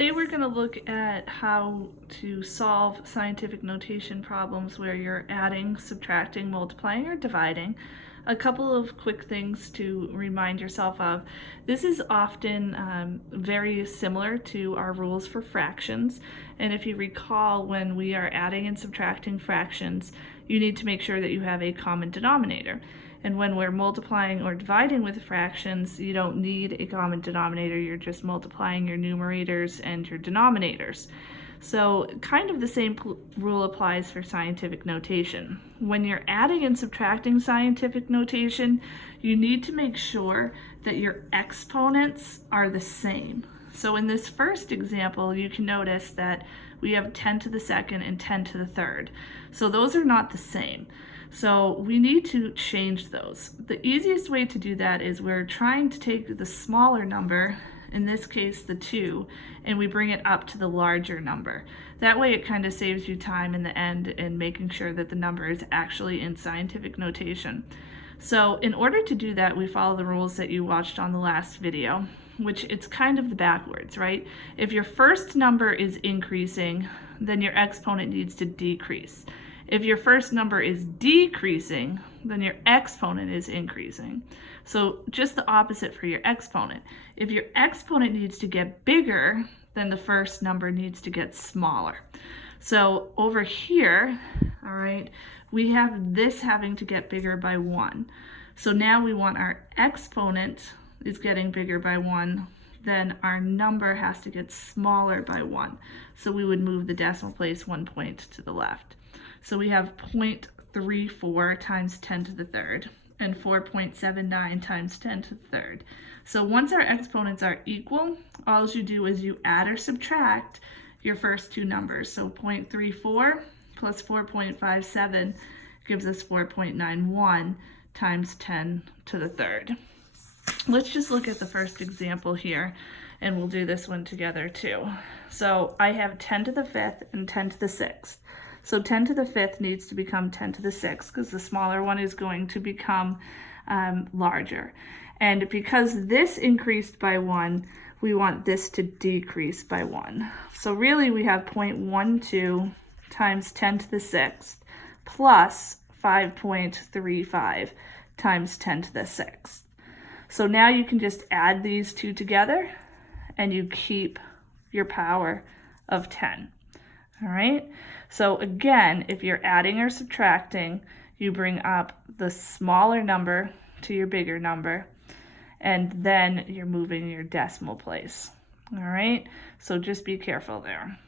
Today we're going to look at how to solve scientific notation problems where you're adding, subtracting, multiplying, or dividing. A couple of quick things to remind yourself of. This is often very similar to our rules for fractions, and if you recall, when we are adding and subtracting fractions, you need to make sure that you have a common denominator. And when we're multiplying or dividing with fractions, you don't need a common denominator. You're just multiplying your numerators and your denominators. So kind of the same rule applies for scientific notation. When you're adding and subtracting scientific notation, you need to make sure that your exponents are the same. So in this first example, you can notice that we have 10 to the second and 10 to the third. So those are not the same. So we need to change those. The easiest way to do that is we're trying to take the smaller number, in this case the 2, and we bring it up to the larger number. That way it kind of saves you time in the end in making sure that the number is actually in scientific notation. So in order to do that, we follow the rules that you watched on the last video, which it's kind of the backwards, right? If your first number is increasing, then your exponent needs to decrease. If your first number is decreasing, then your exponent is increasing. So just the opposite for your exponent. If your exponent needs to get bigger, then the first number needs to get smaller. So over here, all right, we have this having to get bigger by 1. So now we want our exponent is getting bigger by 1, then our number has to get smaller by 1. So we would move the decimal place 1 point to the left. So we have 0.34 times 10 to the third and 4.79 times 10 to the third. So once our exponents are equal, all you do is you add or subtract your first two numbers. So 0.34 plus 4.57 gives us 4.91 times 10 to the third. Let's just look at the first example here, and we'll do this one together too. So I have 10 to the 5th and 10 to the 6th. So 10 to the 5th needs to become 10 to the 6th because the smaller one is going to become larger. And because this increased by 1, we want this to decrease by 1. So really we have 0.12 times 10 to the 6th plus 5.35 times 10 to the 6th. So now you can just add these two together and you keep your power of 10. All right, so again, if you're adding or subtracting, you bring up the smaller number to your bigger number, and then you're moving your decimal place. All right, so just be careful there.